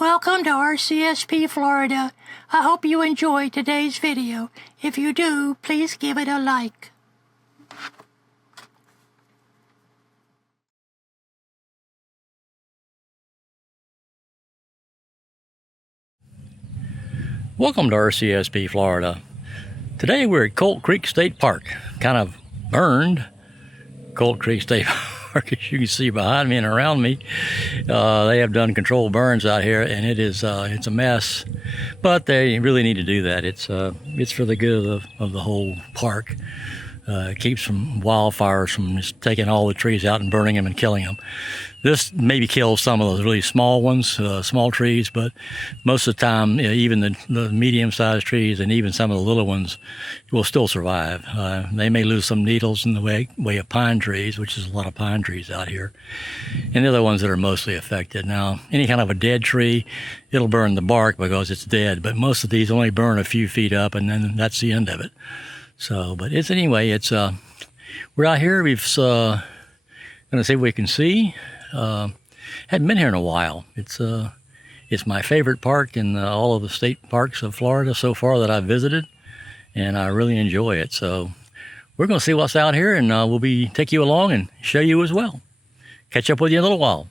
Welcome to RCSP Florida. I hope you enjoyed today's video. If you do, please give it a like. Welcome to RCSP Florida. Today we're at Colt Creek State Park. Kind of burned Colt Creek State Park, as you can see behind me and around me. They have done controlled burns out here, and it's a mess. But they really need to do that. It's for the good of the whole park. It keeps from wildfires from just taking all the trees out and burning them and killing them. This maybe kills some of those really small ones, small trees, but most of the time, even the medium-sized trees and even some of the little ones will still survive. They may lose some needles in the way of pine trees, which is a lot of pine trees out here, and the other ones that are mostly affected. Now, any kind of a dead tree, it'll burn the bark because it's dead, but most of these only burn a few feet up, and then that's the end of it. So, but anyway, we're out here. We've gonna see what we can see. Hadn't been here in a while. It's my favorite park in all of the state parks of Florida so far that I've visited, and I really enjoy it. So we're gonna see what's out here, and we'll take you along and show you as well. Catch up with you in a little while.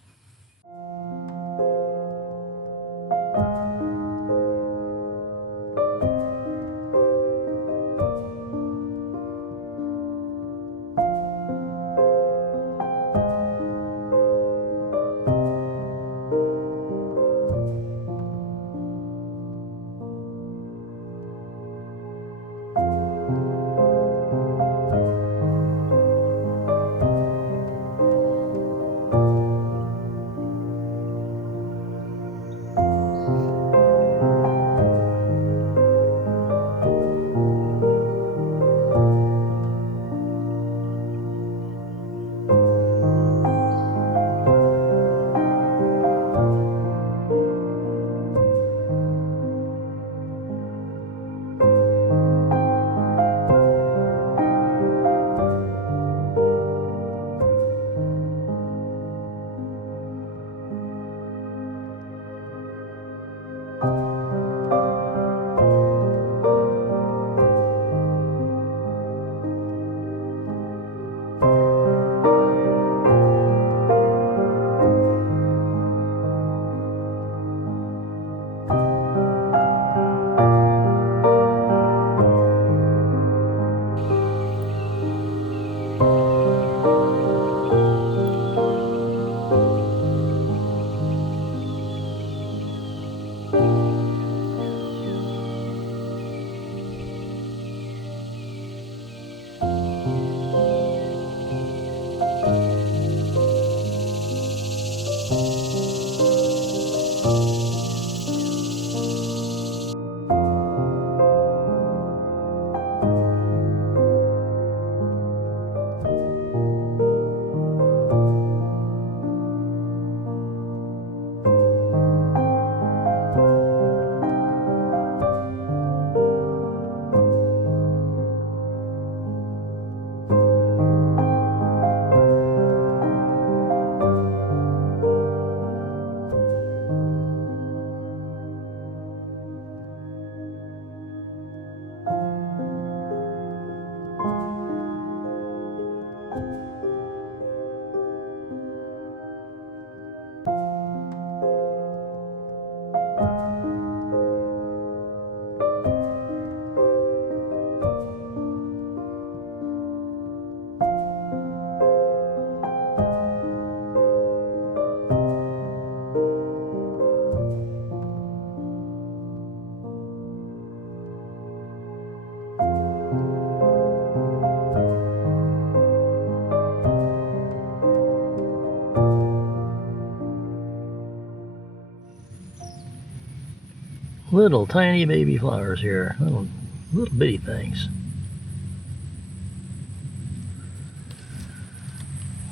Little tiny baby flowers here, little bitty things.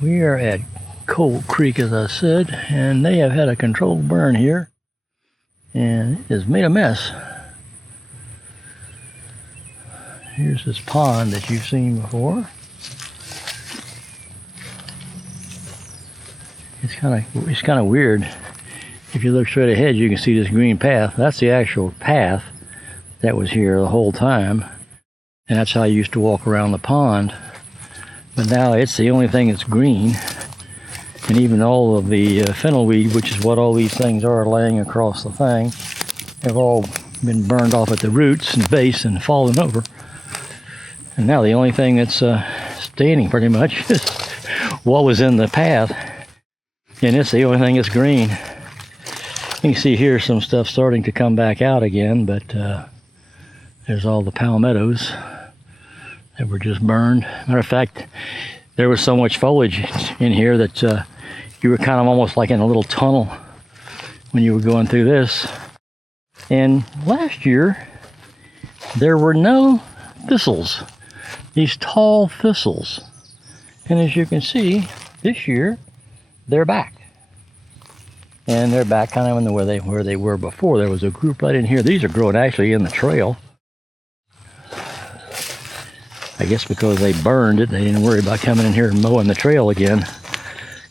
We are at Colt Creek, as I said, and they have had a controlled burn here, and it has made a mess. Here's this pond that you've seen before. It's kind of weird. if you look straight ahead, you can see this green path. That's the actual path that was here the whole time. And that's how I used to walk around the pond. But now it's the only thing that's green. And even all of the fennelweed, which is what all these things are laying across the thing, have all been burned off at the roots and base and fallen over. And now the only thing that's standing pretty much is what was in the path. And it's the only thing that's green. You can see here some stuff starting to come back out again, but there's all the palmettos that were just burned. Matter of fact, there was so much foliage in here that you were kind of almost like in a little tunnel when you were going through this. And last year, there were no thistles, these tall thistles. And as you can see, this year, they're back. And they're back kind of in the where they were before. There was a group right in here. These are growing actually in the trail. I guess because they burned it, they didn't worry about coming in here and mowing the trail again.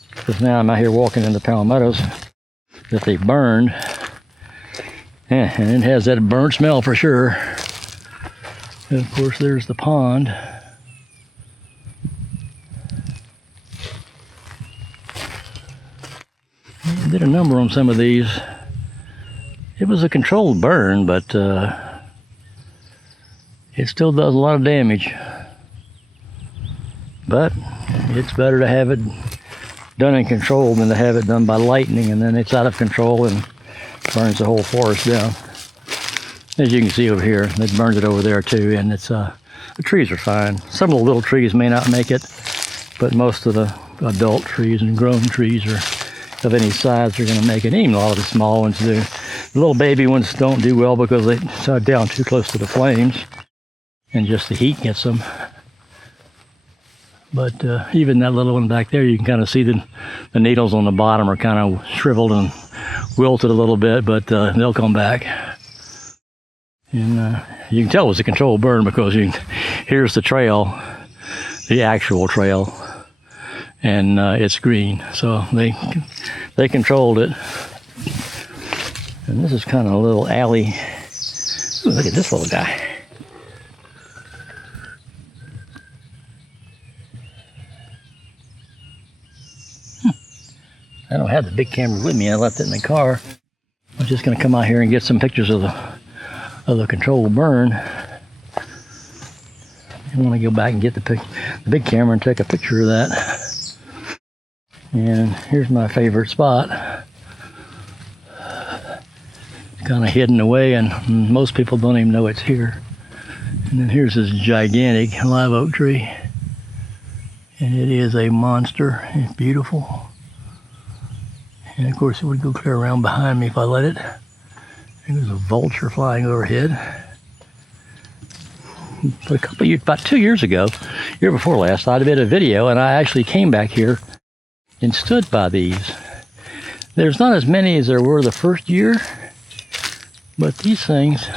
Because now I'm out here walking in the palmettos that they burned. Yeah, and it has that burnt smell for sure. And of course there's the pond. I did a number on some of these. It was a controlled burn, but it still does a lot of damage. But it's better to have it done in control than to have it done by lightning and then it's out of control and burns the whole forest down. As you can see over here, it burns it over there too, and it's the trees are fine. Some of the little trees may not make it, but most of the adult trees and grown trees are of any size are going to make it. Even a lot of the small ones do. The little baby ones don't do well because they are down too close to the flames and just the heat gets them. But even that little one back there, you can kind of see the needles on the bottom are kind of shriveled and wilted a little bit, but they'll come back. And you can tell it's a controlled burn because here's the trail, the actual trail, and it's green. So they controlled it. And this is kind of a little alley. Ooh, look at this little guy. I don't have the big camera with me. I left it in the car. I'm just going to come out here and get some pictures of the controlled burn. I want to go back and get the big camera and take a picture of that. And here's my favorite spot. It's kind of hidden away, and most people don't even know it's here. And then here's this gigantic live oak tree. And it is a monster. It's beautiful. And of course it would go clear around behind me if I let it. There's a vulture flying overhead. But about 2 years ago, year before last, I did a video and I actually came back here and stood by these. There's not as many as there were the first year, but these things,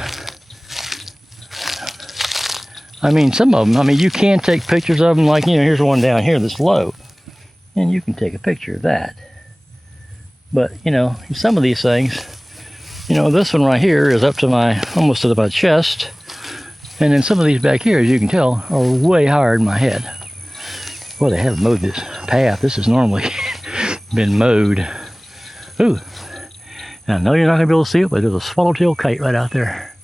I mean, some of them, I mean, you can take pictures of them, like, you know, here's one down here that's low, and you can take a picture of that. But, you know, some of these things, you know, this one right here is up to almost to my chest. And then some of these back here, as you can tell, are way higher than my head. Well, they have mowed this path. This has normally been mowed. Ooh. And I know you're not going to be able to see it, but there's a swallowtail kite right out there.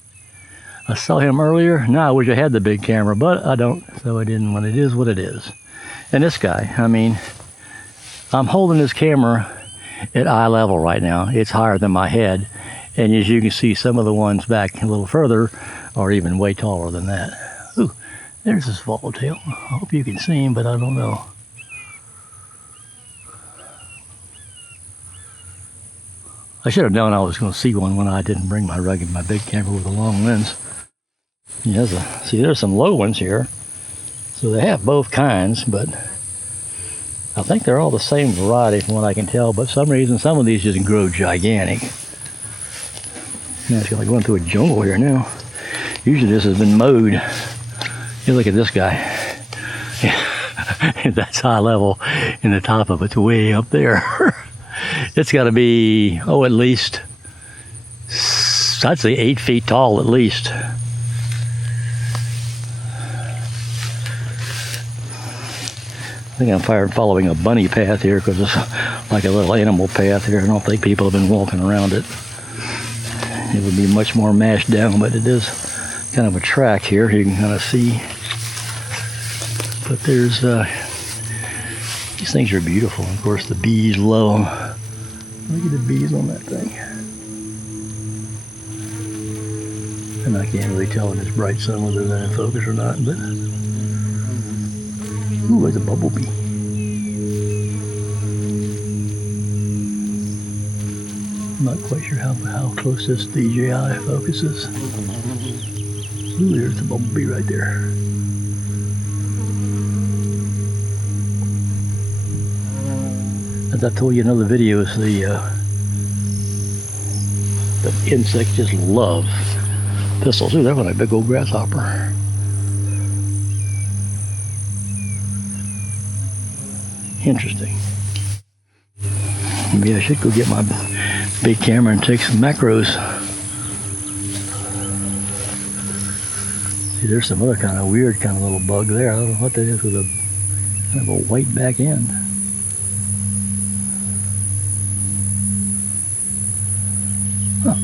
I saw him earlier. Now I wish I had the big camera, but I don't, so I didn't. When it is what it is. And this guy, I mean, I'm holding this camera at eye level right now. It's higher than my head, and as you can see, some of the ones back a little further are even way taller than that. Ooh, there's this swallowtail. I hope you can see him, but I don't know. I should have known I was going to see one when I didn't bring my big camera with a long lens. Yeah, see, there's some low ones here, so they have both kinds, but I think they're all the same variety from what I can tell, but for some reason some of these just grow gigantic. Now it's like going through a jungle here now. Usually this has been mowed. You look at this guy. Yeah. That's high level, and the top of it's way up there. It's got to be, at least, I'd say 8 feet tall at least. I think I'm following a bunny path here because it's like a little animal path here. I don't think people have been walking around it. It would be much more mashed down, but it is kind of a track here. You can kind of see. But there's, these things are beautiful. Of course, the bees love them. Look at the bees on that thing. And I can't really tell in this bright sun whether they're in focus or not, but ooh, there's a bumblebee. I'm not quite sure how close this DJI focuses. Ooh, there's a bumblebee right there. As I told you in other videos, the insects just love thistles. Ooh, that one, a big old grasshopper. Interesting. Maybe I should go get my big camera and take some macros. See, there's some other kind of weird kind of little bug there. I don't know what that is with a kind of a white back end. Huh.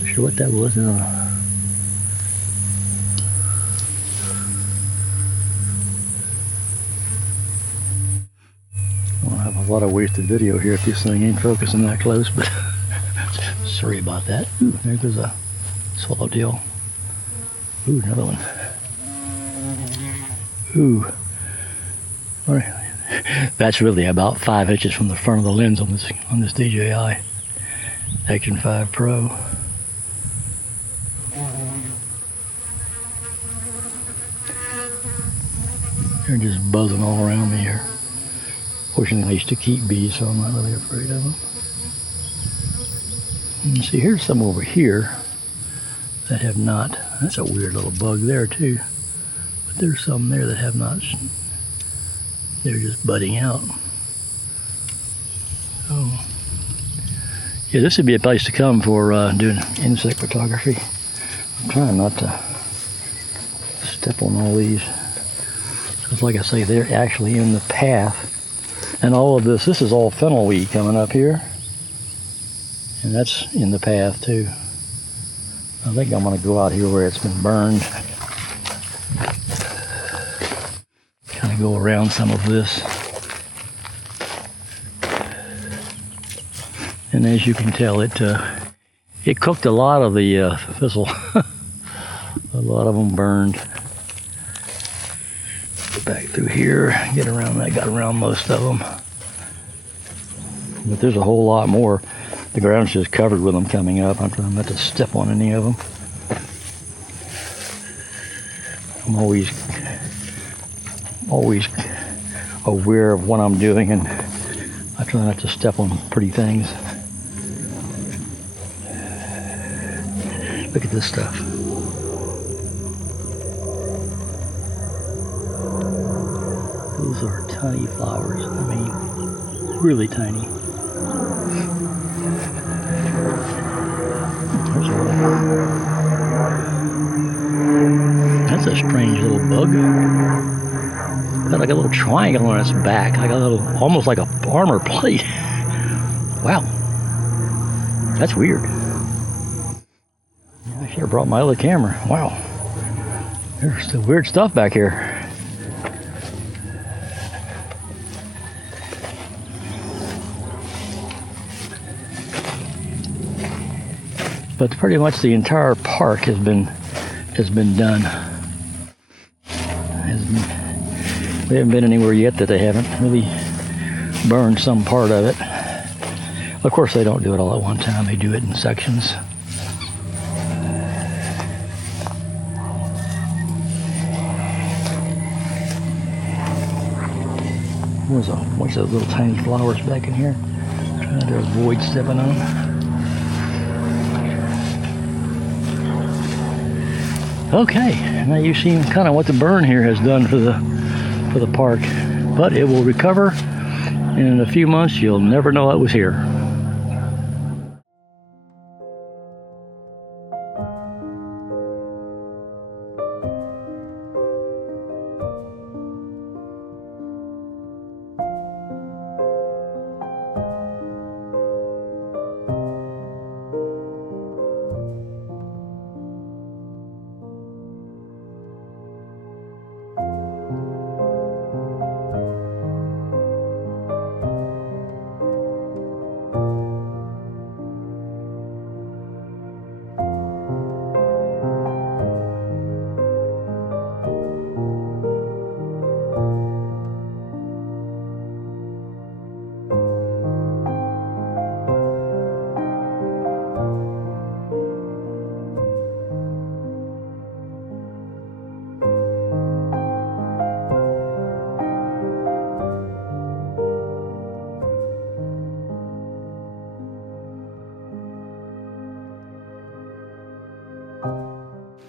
Not sure what that was. A lot of wasted video here if this thing ain't focusing that close, but sorry about that. Ooh, there goes a swallowtail. Ooh, another one. Ooh. All right. That's really about 5 inches from the front of the lens on this DJI Action 5 Pro. They're just buzzing all around me here. Fortunately, I used to keep bees, so I'm not really afraid of them. And see, here's some over here that have not. That's a weird little bug there, too. But there's some there that have not. They're just budding out. Oh. Yeah, this would be a place to come for doing insect photography. I'm trying not to step on all these. Because like I say, they're actually in the path. And all of this is all fennel weed coming up here. And that's in the path too. I think I'm gonna go out here where it's been burned. Kind of go around some of this. And as you can tell, it cooked a lot of the thistle. A lot of them burned. Back through here, get around that, got around most of them. But there's a whole lot more. The ground's just covered with them coming up. I'm trying not to step on any of them. I'm always aware of what I'm doing, and I try not to step on pretty things. Look at this stuff. Those are tiny flowers. I mean, really tiny. That's a strange little bug. Got like a little triangle on its back, like a little, almost like a armor plate. Wow, that's weird. I should have brought my other camera. Wow, there's some weird stuff back here. But pretty much the entire park has been done. We haven't been anywhere yet that they haven't really burned some part of it. Of course, they don't do it all at one time. They do it in sections. There's a bunch of little tiny flowers back in here. Trying to avoid stepping on them. Okay, now you've seen kind of what the burn here has done for the park, but it will recover, and in a few months you'll never know it was here.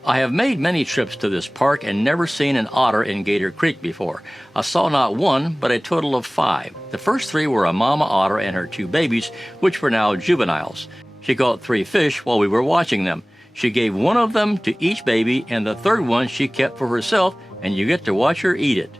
I have made many trips to this park and never seen an otter in Gator Creek before. I saw not one, but a total of 5. The first 3 were a mama otter and her 2 babies, which were now juveniles. She caught 3 fish while we were watching them. She gave one of them to each baby, and the third one she kept for herself, and you get to watch her eat it.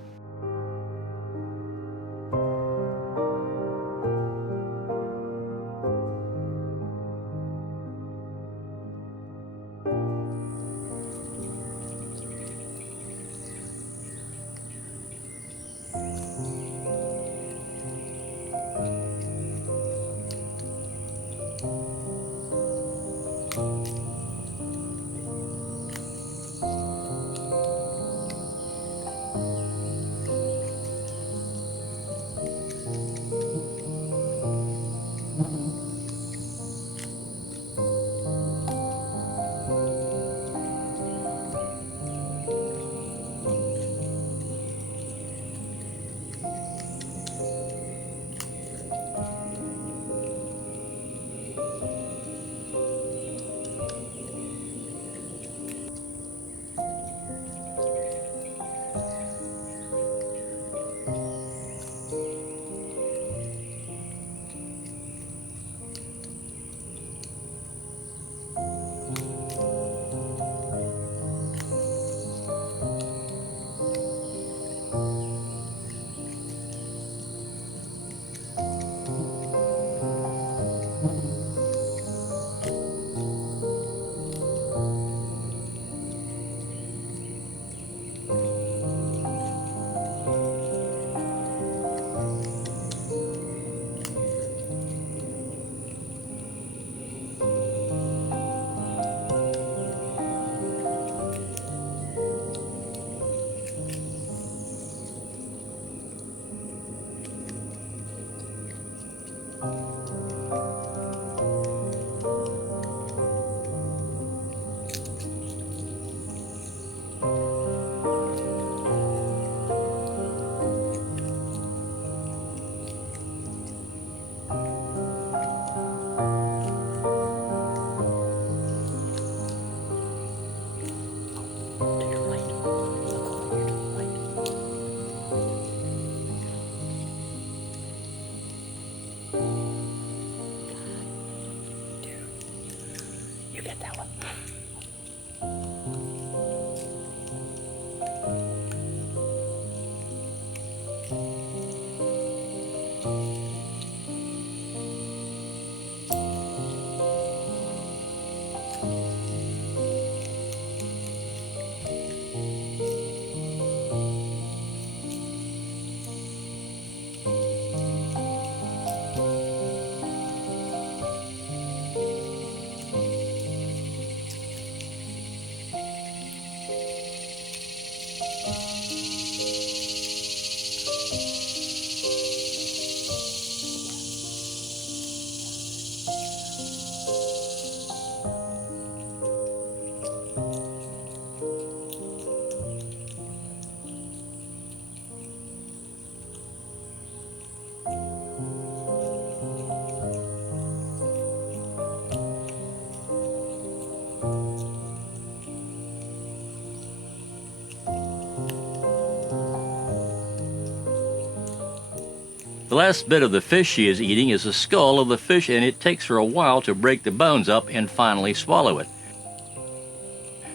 The last bit of the fish she is eating is the skull of the fish, and it takes her a while to break the bones up and finally swallow it.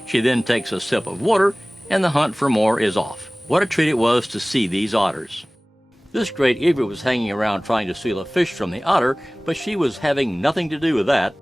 She then takes a sip of water, and the hunt for more is off. What a treat it was to see these otters. This great egret was hanging around trying to steal a fish from the otter, but she was having nothing to do with that.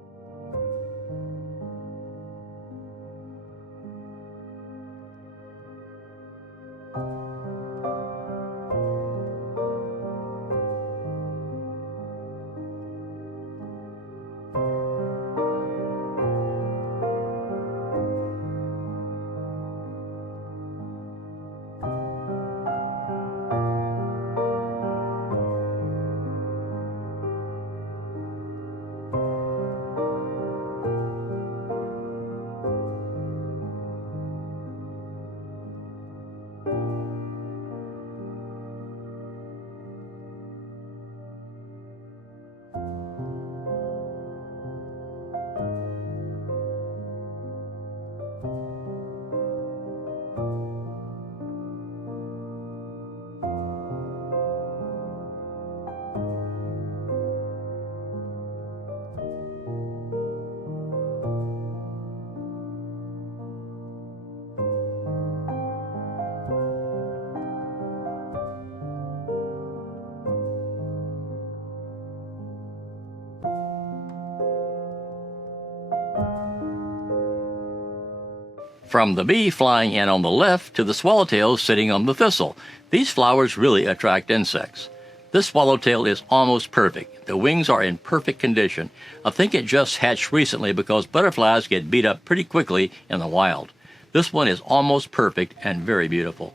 From the bee flying in on the left to the swallowtail sitting on the thistle. These flowers really attract insects. This swallowtail is almost perfect. The wings are in perfect condition. I think it just hatched recently because butterflies get beat up pretty quickly in the wild. This one is almost perfect and very beautiful.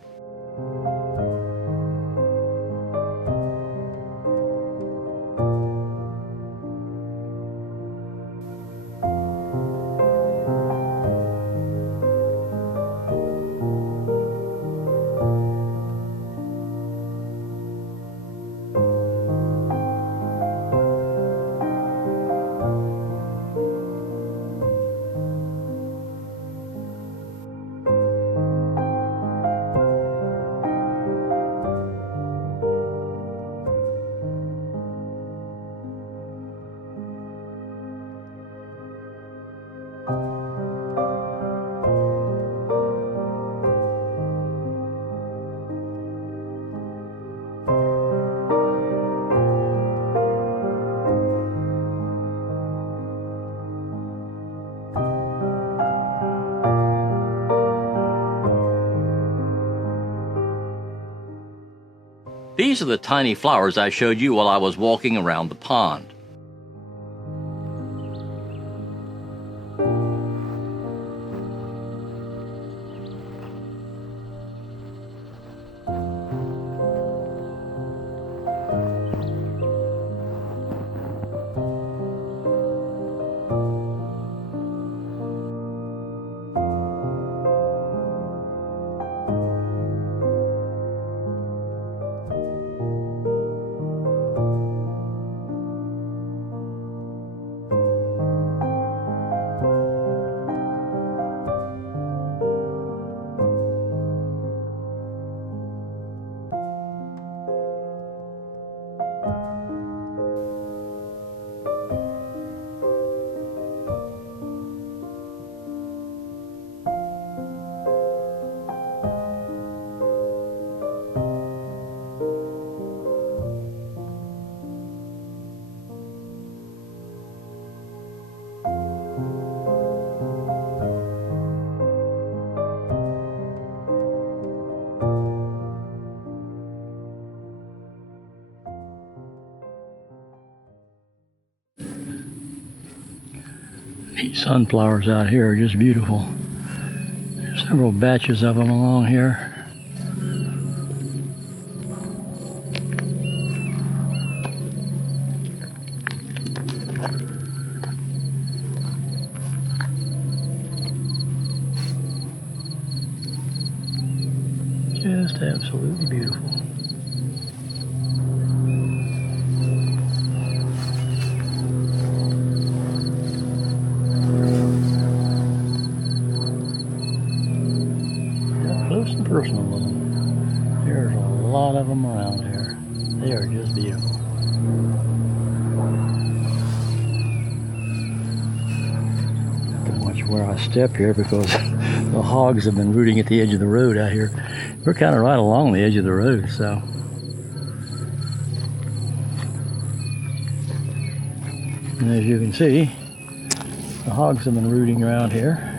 These are the tiny flowers I showed you while I was walking around the pond. These sunflowers out here are just beautiful. There's several batches of them along here. Just absolutely beautiful. Close and personal with them. There's a lot of them around here. They are just beautiful. Don't watch where I step here because the hogs have been rooting at the edge of the road out here. We're kind of right along the edge of the road, so. And as you can see, the hogs have been rooting around here.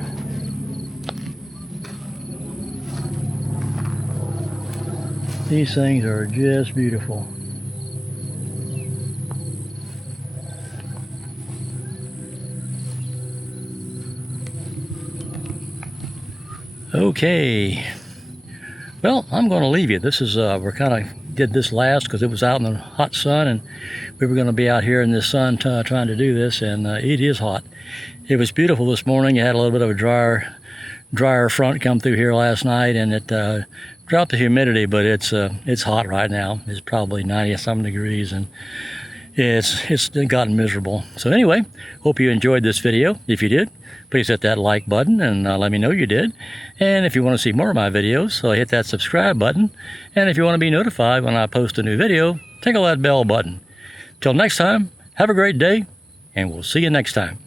These things are just beautiful. Okay. Well, I'm going to leave you. This is, we're kind of did this last because it was out in the hot sun and we were going to be out here in the sun trying to do this, and it is hot. It was beautiful this morning. You had a little bit of a drier front come through here last night, and it dropped the humidity, but it's hot right now. It's probably 90-some degrees, and it's gotten miserable. So anyway, hope you enjoyed this video. If you did, please hit that like button and let me know you did. And if you want to see more of my videos, so hit that subscribe button. And if you want to be notified when I post a new video, tickle that bell button. Till next time, have a great day, and we'll see you next time.